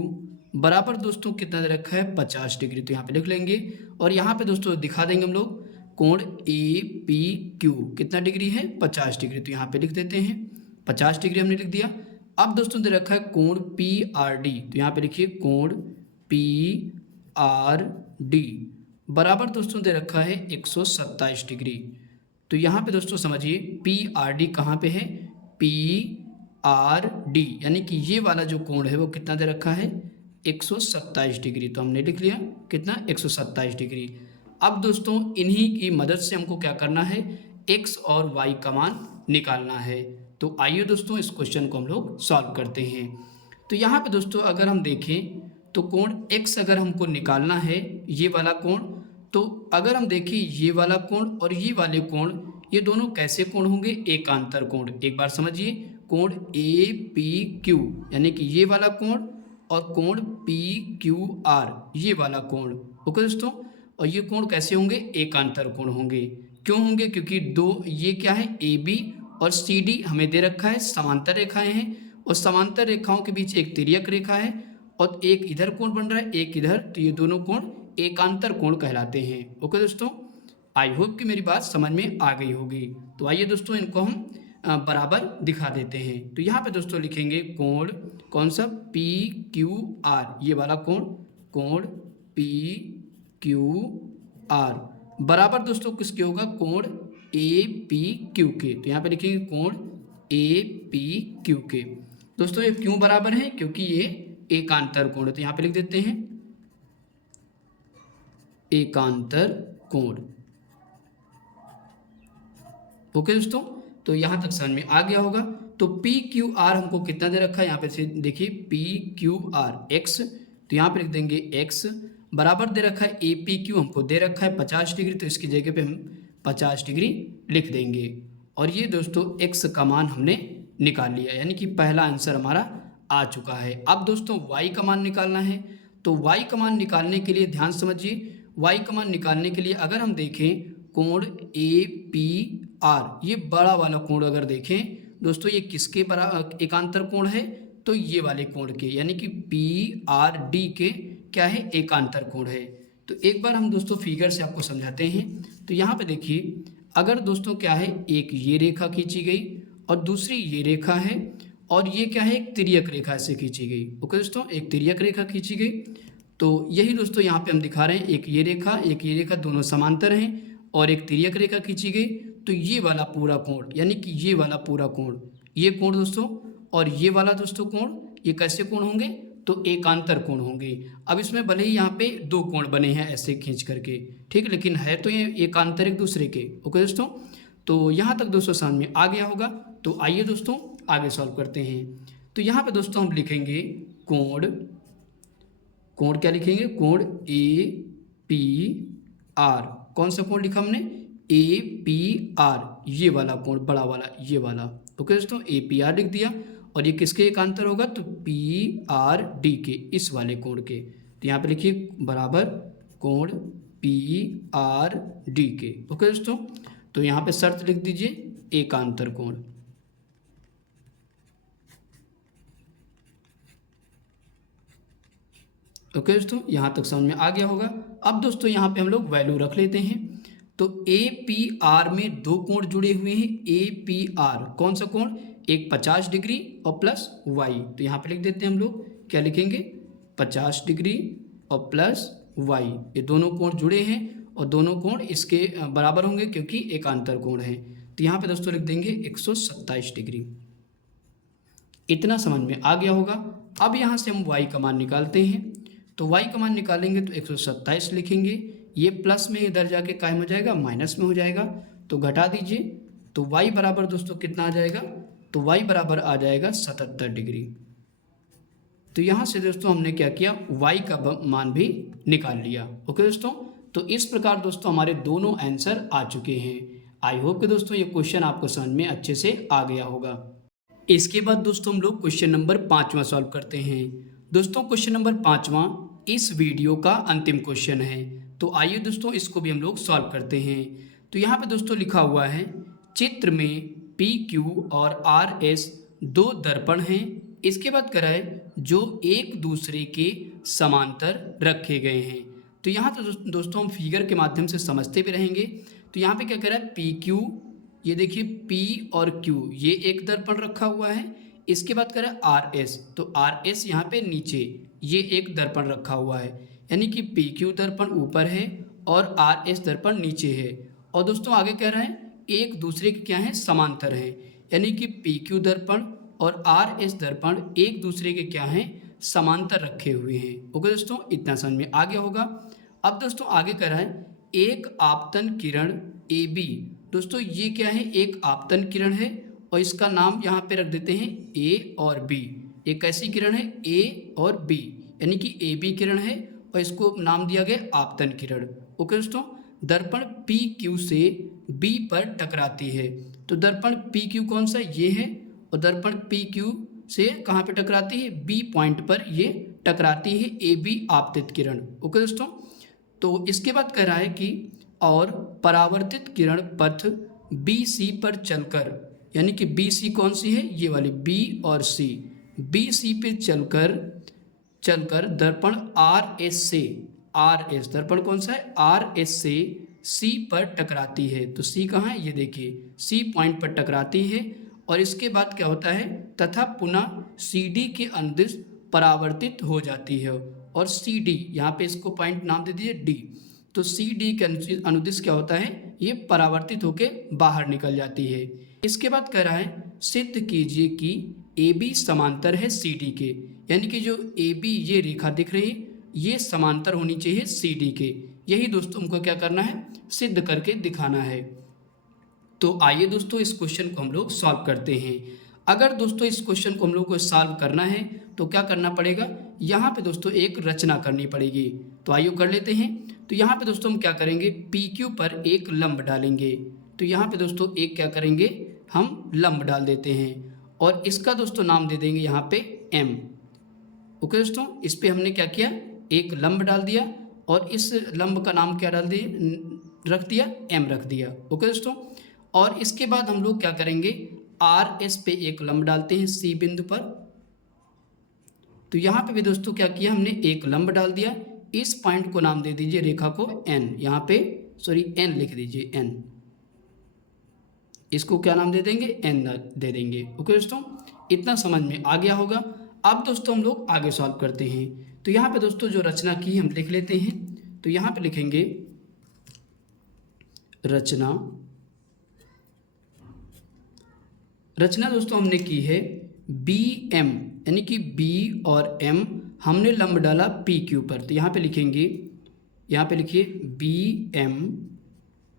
बराबर दोस्तों कितना दे रखा है 50 डिग्री, तो यहाँ पे लिख लेंगे और यहाँ पे दोस्तों दिखा देंगे हम लोग कोण APQ कितना डिग्री है 50 डिग्री, तो यहाँ पे लिख देते हैं 50 डिग्री हमने लिख दिया। अब दोस्तों दे रखा है कोण PRD, तो यहाँ पे लिखिए कोण PRD बराबर दोस्तों दे रखा है 127 डिग्री। तो यहाँ पे दोस्तों समझिए PRD कहाँ पे है, PRD यानी कि ये वाला जो कोण है वो कितना दे रखा है 127 डिग्री, तो हमने लिख लिया कितना 127 डिग्री। अब दोस्तों इन्हीं की मदद से हमको क्या करना है, x और y का मान निकालना है। तो आइए दोस्तों इस क्वेश्चन को हम लोग सॉल्व करते हैं। तो यहाँ पे दोस्तों अगर हम देखें तो कोण x अगर हमको निकालना है ये वाला कोण, तो अगर हम देखें ये वाला कोण और ये वाले कोण, ये दोनों कैसे कोण होंगे, एकांतर कोण। एक बार समझिए कोण APQ यानी कि ये वाला कोण और कोण PQR ये वाला कोण। ओके दोस्तों, और ये कोण कैसे होंगे, एकांतर कोण होंगे। क्यों होंगे, क्योंकि दो ये क्या है AB और CD हमें दे रखा है समांतर रेखाएं हैं और समांतर रेखाओं के बीच एक तिर्यक रेखा है और एक इधर कोण बन रहा है एक इधर, तो ये दोनों कोण एकांतर कोण कहलाते हैं। ओके दोस्तों, आई होप कि मेरी बात समझ में आ गई होगी। तो आइए दोस्तों इनको हम बराबर दिखा देते हैं। तो यहाँ पे दोस्तों लिखेंगे कोण कौन सा PQR ये वाला कोण, कोण PQR बराबर दोस्तों किसके होगा, कोण APQ के। तो यहाँ पे लिखेंगे कोण APQ के। दोस्तों ये क्यों बराबर है, क्योंकि ये एकांतर कोण है, तो यहाँ पे लिख देते हैं एकांतर कोण। ओके दोस्तों, तो यहाँ तक समझ में आ गया होगा। तो PQR हमको कितना दे रखा है, यहाँ पे से देखिए PQR x, तो यहाँ पे लिख देंगे x बराबर दे रखा है APQ हमको दे रखा है 50 डिग्री, तो इसकी जगह पे हम 50 डिग्री लिख देंगे और ये दोस्तों x का मान हमने निकाल लिया, यानी कि पहला आंसर हमारा आ चुका है। अब दोस्तों y का मान निकालना है। तो y का मान निकालने के लिए ध्यान समझिए, वाई का मान निकालने के लिए अगर हम देखें कोण ए पी आर, ये बड़ा वाला कोण अगर देखें दोस्तों, ये किसके एकांतर कोण है, तो ये वाले कोण के, यानी कि पी आर डी के क्या है, एकांतर कोण है। तो एक बार हम दोस्तों फिगर से आपको समझाते हैं। तो यहाँ पे देखिए, अगर दोस्तों क्या है, एक ये रेखा खींची गई और दूसरी ये रेखा है और ये क्या है, एक तिर्यक रेखा ऐसे खींची गई। ओके दोस्तों, एक तिर्यक रेखा खींची गई। तो यही दोस्तों यहाँ पे हम दिखा रहे हैं, एक ये रेखा दोनों समांतर हैं और एक तिर्यक रेखा खींची गई। तो ये वाला पूरा कोण, यानी कि ये वाला पूरा कोण, ये कोण दोस्तों और ये वाला दोस्तों कोण, ये कैसे कोण होंगे, तो एकांतर कोण होंगे। अब इसमें भले ही यहाँ पे दो कोण बने हैं ऐसे खींच करके, ठीक है, लेकिन है तो ये एकांतर एक दूसरे के। ओके दोस्तों, तो यहाँ तक दोस्तों समझ में आ गया होगा। तो आइए दोस्तों आगे सॉल्व करते हैं। तो यहाँ पे दोस्तों हम लिखेंगे कोण क्या लिखेंगे, कोण ए पी आर। कौन सा कोण लिखा हमने, ए पी आर, ये वाला कोण, बड़ा वाला, ये वाला। ओके दोस्तों, ए पी आर लिख दिया और ये किसके एकांतर होगा, तो पी आर डी के, इस वाले कोण के। तो यहाँ पे लिखिए बराबर कोण पी आर डी के। ओके दोस्तों, तो यहाँ पे शर्त लिख दीजिए एकांतर कोण। ओके दोस्तों, यहाँ तक समझ में आ गया होगा। अब दोस्तों यहाँ पे हम लोग वैल्यू रख लेते हैं। तो ए पी आर में दो कोण जुड़े हुए हैं, ए पी आर, कौन सा कोण, एक 50 डिग्री और प्लस वाई। तो यहाँ पे लिख देते हैं हम लोग, क्या लिखेंगे, 50 डिग्री और प्लस वाई। ये दोनों कोण जुड़े हैं और दोनों कोण इसके बराबर होंगे क्योंकि एकांतर कोण है। तो यहाँ पे दोस्तों लिख देंगे 127 डिग्री। इतना समझ में आ गया होगा। अब यहाँ से हम वाई का मान निकालते हैं। तो y का मान निकालेंगे तो 127 लिखेंगे, ये प्लस में इधर जाके कायम हो जाएगा, माइनस में हो जाएगा, तो घटा दीजिए। तो y बराबर दोस्तों कितना आ जाएगा, तो y बराबर आ जाएगा 77 डिग्री। तो यहाँ से दोस्तों हमने क्या किया, y का मान भी निकाल लिया। ओके दोस्तों, तो इस प्रकार दोस्तों हमारे दोनों आंसर आ चुके हैं। आई होप कि दोस्तों ये क्वेश्चन आपको समझ में अच्छे से आ गया होगा। इसके बाद दोस्तों हम लोग क्वेश्चन नंबर 5वां सॉल्व करते हैं। दोस्तों क्वेश्चन नंबर 5वां इस वीडियो का अंतिम क्वेश्चन है। तो आइए दोस्तों इसको भी हम लोग सॉल्व करते हैं। तो यहाँ पे दोस्तों लिखा हुआ है, चित्र में पी क्यू और आर एस दो दर्पण हैं। इसके बाद कह रहा है जो एक दूसरे के समांतर रखे गए हैं। तो यहाँ तो दोस्तों हम फिगर के माध्यम से समझते भी रहेंगे। तो यहाँ पे क्या कह रहा है, पी क्यू, ये देखिए पी और क्यू, ये एक दर्पण रखा हुआ है। इसके बाद करें आर एस, तो आर एस यहाँ पे नीचे, ये एक दर्पण रखा हुआ है, यानी कि पी क्यू दर्पण ऊपर है और आर एस दर्पण नीचे है। और दोस्तों आगे कह रहे हैं एक दूसरे के क्या है, समांतर हैं, यानी कि पी क्यू दर्पण और आर एस दर्पण एक दूसरे के क्या हैं, समांतर रखे हुए हैं। ओके दोस्तों, इतना समझ में आ गया होगा। अब दोस्तों आगे कह रहा है एक आपतन किरण ए बी। दोस्तों ये क्या है, एक आपतन किरण है और इसका नाम यहाँ पे रख देते हैं ए और बी। एक ऐसी किरण है ए और बी, यानी कि ए बी किरण है और इसको नाम दिया गया आपतन किरण। ओके दोस्तों, दर्पण पी क्यू से बी पर टकराती है। तो दर्पण पी क्यू कौन सा, ये है, और दर्पण पी क्यू से कहाँ पे टकराती है, बी पॉइंट पर ये टकराती है ए बी आपतित किरण। ओके दोस्तों, तो इसके बाद कह रहा है कि और परावर्तित किरण पथ बी सी पर चलकर, यानी कि बी सी कौन सी है, ये वाली बी और सी, बी सी पे चलकर दर्पण आर एस से, आर एस दर्पण कौन सा है, आर एस से सी पर टकराती है। तो सी कहाँ है, ये देखिए सी पॉइंट पर टकराती है। और इसके बाद क्या होता है, तथा पुनः सी डी के अनुदिश परावर्तित हो जाती है। और सी डी, यहाँ पे इसको पॉइंट नाम दे दीजिए डी। तो सी डी के अनुदिश क्या होता है, ये परावर्तित होकर बाहर निकल जाती है। इसके बाद कह रहा है सिद्ध कीजिए कि ए बी समांतर है सी डी के, यानी कि जो ए बी ये रेखा दिख रही है ये समांतर होनी चाहिए सी डी के। यही दोस्तों हमको क्या करना है, सिद्ध करके दिखाना है। तो आइए दोस्तों इस क्वेश्चन को हम लोग सॉल्व करते हैं। अगर दोस्तों इस क्वेश्चन को हम लोग को सॉल्व करना है तो क्या करना पड़ेगा, यहाँ पे दोस्तों एक रचना करनी पड़ेगी। तो आइए कर लेते हैं। तो यहाँ पे दोस्तों हम क्या करेंगे, पी क्यू पर एक लंब डालेंगे। तो यहाँ पे दोस्तों एक क्या करेंगे, हम लंब डाल देते हैं और इसका दोस्तों नाम दे देंगे यहाँ पे एम। ओके दोस्तों, इस पे हमने क्या किया, एक लंब डाल दिया और इस लंब का नाम क्या रख दिया, एम रख दिया। ओके दोस्तों, और इसके बाद हम लोग क्या करेंगे, आर एस पे एक लंब डालते हैं सी बिंदु पर। तो यहाँ पे भी दोस्तों क्या किया हमने, एक लंब डाल दिया। इस पॉइंट को नाम दे दीजिए रेखा को एन, यहाँ पे सॉरी एन लिख दीजिए, एन, इसको क्या नाम दे देंगे, एन दे देंगे। ओके दोस्तों, इतना समझ में आ गया होगा। अब दोस्तों हम लोग आगे सॉल्व करते हैं। तो यहाँ पे दोस्तों जो रचना की हम लिख लेते हैं। तो यहाँ पे लिखेंगे रचना दोस्तों हमने की है बी एम, यानी कि बी और एम हमने लंब डाला पी क्यू पर। तो यहाँ पे लिखेंगे, यहाँ पे लिखिए बी एम,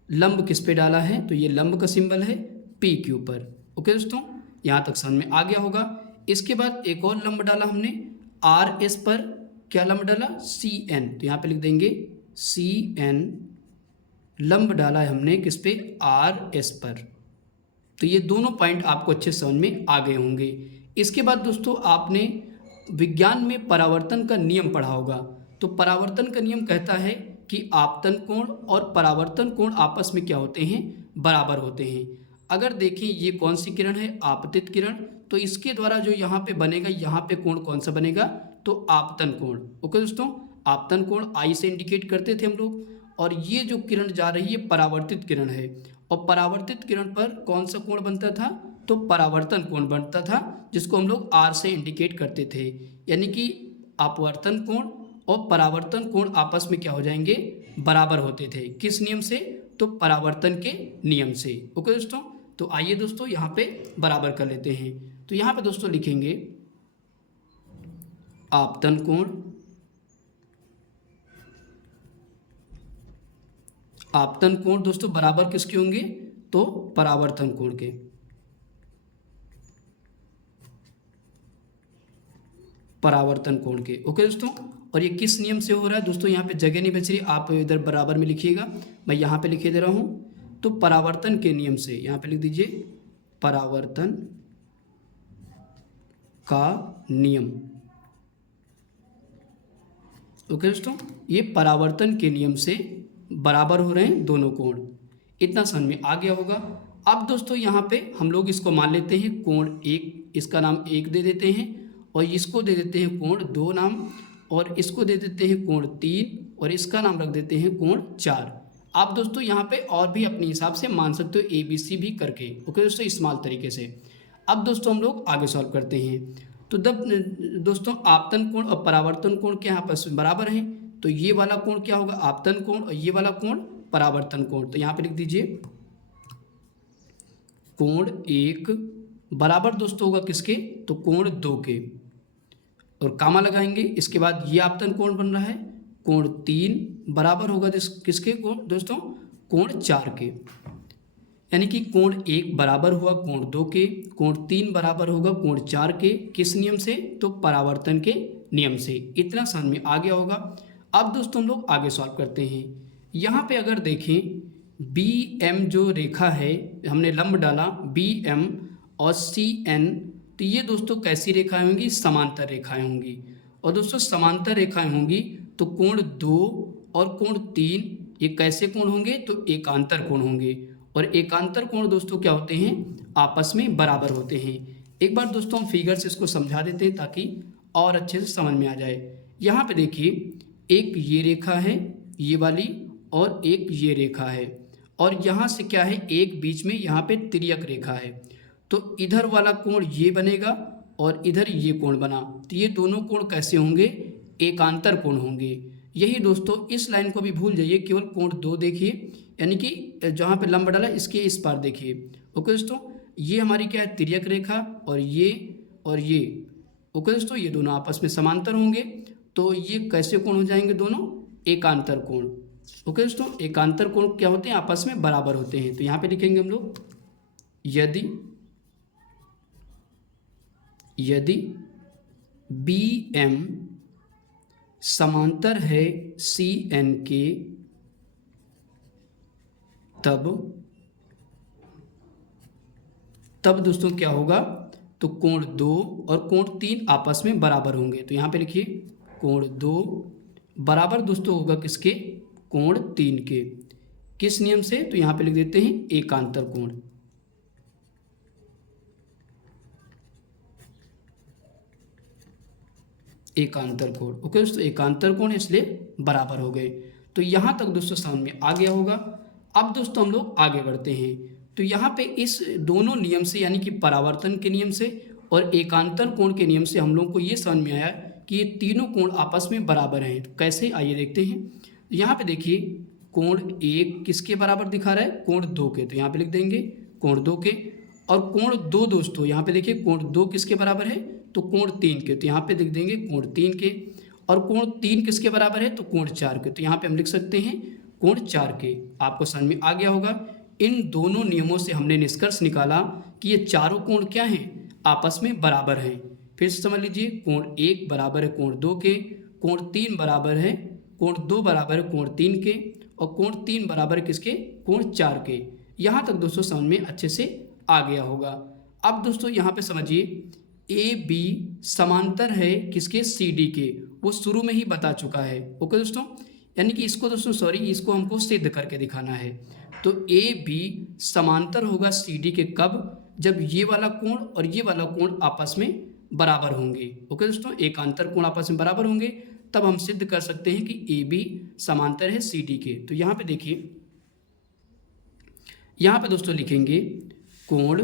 लंब किस पे डाला है, तो ये लंब का सिंबल है पी क्यू पर। ओके दोस्तों, यहाँ तक समझ में आ गया होगा। इसके बाद एक और लंब डाला हमने आर एस पर, क्या लंब डाला, सी एन। तो यहाँ पे लिख देंगे सी एन, लंब डाला है हमने किस पे, आर एस पर। तो ये दोनों पॉइंट आपको अच्छे समझ में आ गए होंगे। इसके बाद दोस्तों आपने विज्ञान में परावर्तन का नियम पढ़ा होगा। तो परावर्तन का नियम कहता है कि आपतन कोण और परावर्तन कोण आपस में क्या होते हैं, बराबर होते हैं। अगर देखें ये कौन सी किरण है, आपतित किरण, तो इसके द्वारा जो यहाँ पे बनेगा, यहाँ पे कोण कौन सा बनेगा, तो आपतन कोण। ओके दोस्तों, आपतन कोण आई से इंडिकेट करते थे हम लोग। और ये जो किरण जा रही है परावर्तित किरण है, और परावर्तित किरण पर कौन सा कोण बनता था, तो परावर्तन कोण बनता था, जिसको हम लोग आर से इंडिकेट करते थे। यानी कि अपवर्तन कोण और परावर्तन कोण आपस में क्या हो जाएंगे, बराबर होते थे। किस नियम से, तो परावर्तन के नियम से। ओके दोस्तों, तो आइए दोस्तों यहाँ पे बराबर कर लेते हैं। तो यहाँ पे दोस्तों लिखेंगे आपतन कोण, आपतन कोण दोस्तों बराबर किसके होंगे, तो परावर्तन कोण के। परावर्तन कोण के। ओके दोस्तों, और ये किस नियम से हो रहा है दोस्तों, यहाँ पे जगह नहीं बच रही, आप इधर बराबर में लिखिएगा, मैं यहाँ पे लिखे दे रहा हूँ। तो परावर्तन के नियम से, यहाँ पे लिख दीजिए परावर्तन का नियम। ओके दोस्तों, ये परावर्तन के नियम से बराबर हो रहे हैं दोनों कोण। इतना समझ में आ गया होगा। अब दोस्तों यहाँ पे हम लोग इसको मान लेते हैं कोण एक, इसका नाम एक दे देते हैं, और इसको दे देते हैं कोण दो नाम, और इसको दे देते हैं कोण तीन, और इसका नाम रख देते हैं कोण चार। आप दोस्तों यहाँ पे और भी अपने हिसाब से मान सकते हो, ए बी सी भी करके। ओके दोस्तों, स्मॉल तरीके से। अब दोस्तों हम लोग आगे सॉल्व करते हैं। तो दोस्तों आपतन कोण और परावर्तन कोण के यहाँ आपस में बराबर हैं। तो ये वाला कोण क्या होगा, आपतन कोण, और ये वाला कोण परावर्तन कोण। तो यहाँ पे लिख दीजिए कोण एक बराबर दोस्तों होगा किसके, तो कोण दो के, और कामा लगाएंगे। इसके बाद ये आपतन कोण बन रहा है, कोण तीन बराबर होगा किसके कोण दोस्तों, कोण चार के। यानी कि कोण एक बराबर हुआ कोण दो के, कोण तीन बराबर होगा कोण चार के। किस नियम से, तो परावर्तन के नियम से। इतना समझ में आ गया होगा। अब दोस्तों हम लोग आगे सॉल्व करते हैं। यहाँ पे अगर देखें बी एम जो रेखा है, हमने लंब डाला बी एम और सी एन, तो ये दोस्तों कैसी रेखाएं होंगी, समांतर रेखाएं होंगी। और दोस्तों समांतर रेखाएं होंगी तो कोण दो और कोण तीन ये कैसे कोण होंगे, तो एकांतर कोण होंगे। और एकांतर कोण दोस्तों क्या होते हैं, आपस में बराबर होते हैं। एक बार दोस्तों हम फिगर से इसको समझा देते हैं ताकि और अच्छे से समझ में आ जाए। यहाँ पे देखिए एक ये रेखा है ये वाली, और एक ये रेखा है, और यहाँ से क्या है, एक बीच में यहाँ पे तिर्यक रेखा है। तो इधर वाला कोण ये बनेगा और इधर ये कोण बना, तो ये दोनों कोण कैसे होंगे, एकांतर कोण होंगे। यही दोस्तों इस लाइन को भी भूल जाइए, केवल कोण दो देखिए, यानी कि जहाँ पे लंब डाला इसके इस पार देखिए। ओके दोस्तों, ये हमारी क्या है, तिर्यक रेखा, और ये। ओके दोस्तों, ये दोनों आपस में समांतर होंगे, तो ये कैसे कोण हो जाएंगे, दोनों एकांतर कोण। ओके दोस्तों, एकांतर कोण क्या होते हैं, आपस में बराबर होते हैं। तो यहाँ पे लिखेंगे हम लोग यदि बी एम समांतर है सी एन के, तब दोस्तों क्या होगा, तो कोण दो और कोण तीन आपस में बराबर होंगे। तो यहाँ पे लिखिए कोण दो बराबर दोस्तों होगा किसके, कोण 3 के। किस नियम से, तो यहाँ पे लिख देते हैं एकांतर कोण। एकांतर कोण, ओके दोस्तों, एकांतर कोण इसलिए बराबर हो गए। तो यहाँ तक दोस्तों समझ में आ गया होगा। अब दोस्तों हम लोग आगे बढ़ते हैं। तो यहाँ पे इस दोनों नियम से, यानी कि परावर्तन के नियम से और एकांतर कोण के नियम से हम लोग को ये समझ में आया कि ये तीनों कोण आपस में बराबर हैं। तो कैसे, आइए देखते हैं। यहाँ पे देखिए कोण 1 किसके बराबर दिखा रहा है, कोण 2 के। तो यहाँ पे लिख देंगे कोण 2 के। और कोण 2 दोस्तों यहाँ पे देखिए कोण 2 किसके बराबर है, तो कोण 3 के। तो यहाँ पे लिख देंगे कोण 3 के। और कोण 3 किसके बराबर है, तो कोण 4 के। तो यहाँ पे हम लिख सकते हैं कोण 4 के। आपको समझ में आ गया होगा। इन दोनों नियमों से हमने निष्कर्ष निकाला कि ये चारों कोण क्या हैं, आपस में बराबर हैं। फिर से समझ लीजिए, कोण 1 बराबर है कोण 2 के, कोण 3 बराबर है, कोण 2 बराबर है कोण 3 के, और कोण 3 बराबर है किसके, कोण 4 के। यहाँ तक दोस्तों समझ में अच्छे से आ गया होगा। अब दोस्तों यहाँ पे समझिए, ए बी समांतर है किसके, सी डी के। वो शुरू में ही बता चुका है, ओके दोस्तों। यानी कि इसको दोस्तों सॉरी, इसको हमको सिद्ध करके दिखाना है। तो ए बी समांतर होगा सी डी के कब, जब ये वाला कोण और ये वाला कोण आपस में बराबर होंगे, ओके दोस्तों। एकांतर कोण आपस में बराबर होंगे, तब हम सिद्ध कर सकते हैं कि ए बी समांतर है सी डी के। तो यहाँ पे देखिए, यहाँ पे दोस्तों लिखेंगे कोण,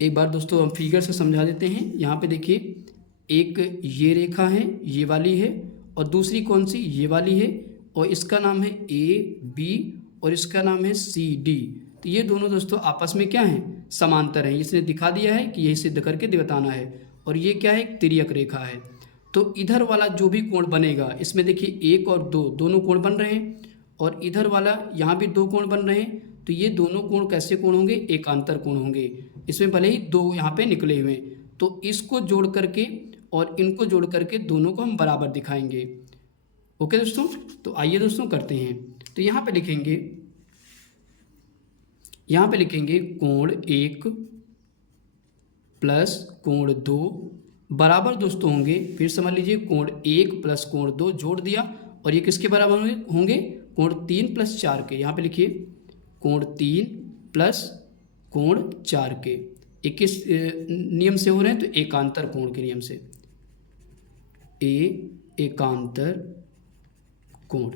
एक बार दोस्तों हम फिगर से समझा देते हैं। यहाँ पे देखिए, एक ये रेखा है, ये वाली है, और दूसरी कौन सी, ये वाली है, और इसका नाम है ए बी और इसका नाम है सी डी। तो ये दोनों दोस्तों आपस में क्या हैं, समांतर हैं। इसने दिखा दिया है कि यही सिद्ध करके बताना है। और ये क्या है, एक तिर्यक रेखा है। तो इधर वाला जो भी कोण बनेगा, इसमें देखिए 1 और 2 दोनों कोण बन रहे हैं, और इधर वाला यहाँ भी 2 कोण बन रहे हैं। तो ये दोनों कोण कैसे कोण होंगे, एकांतर कोण होंगे। इसमें भले ही 2 यहाँ पे निकले हुए हैं, तो इसको जोड़ करके और इनको जोड़ करके दोनों को हम बराबर दिखाएंगे, ओके दोस्तों। तो आइए दोस्तों करते हैं। तो यहाँ पे लिखेंगे कोण 1 प्लस कोण 2 बराबर दोस्तों होंगे, फिर समझ लीजिए कोण 1 प्लस कोण 2 जोड़ दिया, और ये किसके बराबर होंगे, कोण 3 प्लस 4 के। यहाँ पे लिखिए कोण 3 प्लस कोण 4 के। ये किस नियम से हो रहे हैं, तो एकांतर कोण के नियम से, एकांतर कोण,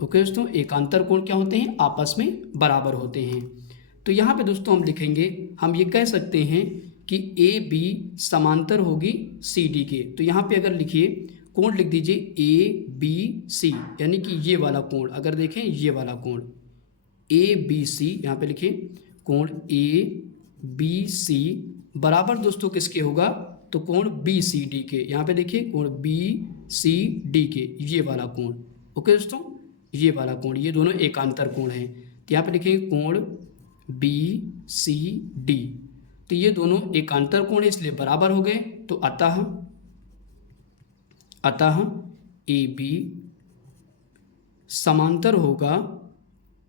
ओके दोस्तों। एकांतर कोण क्या होते हैं, आपस में बराबर होते हैं। तो यहाँ पे दोस्तों हम लिखेंगे, हम ये कह सकते हैं कि ए बी समांतर होगी सी डी के। तो यहाँ पे अगर लिखिए कोण लिख दीजिए ए बी सी, यानी कि ये वाला कोण, अगर देखें ये वाला कोण ए बी सी, यहाँ पे लिखिए कोण ए बी सी बराबर दोस्तों किसके होगा, तो कोण बी सी डी के। यहाँ पे देखिए कोण बी सी डी के, ये वाला कोण, ओके दोस्तों, ये वाला कोण, ये दोनों एकांतर कोण हैं। तो यहाँ पे लिखेंगे कोण बी सी डी। तो ये दोनों एकांतर कोण है, इसलिए बराबर हो गए। तो अतः ए बी समांतर होगा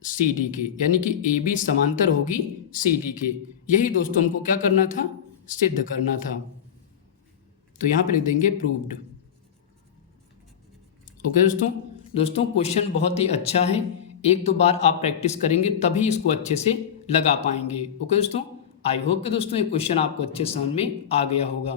सी डी के, यानी कि ए बी समांतर होगी सी डी के। यही दोस्तों हमको क्या करना था, सिद्ध करना था। तो यहाँ पे लिख देंगे प्रूव्ड, ओके दोस्तों क्वेश्चन बहुत ही अच्छा है। 1-2 बार आप प्रैक्टिस करेंगे तभी इसको अच्छे से लगा पाएंगे, ओके दोस्तों। आई होप कि दोस्तों ये क्वेश्चन आपको अच्छे समझ में आ गया होगा।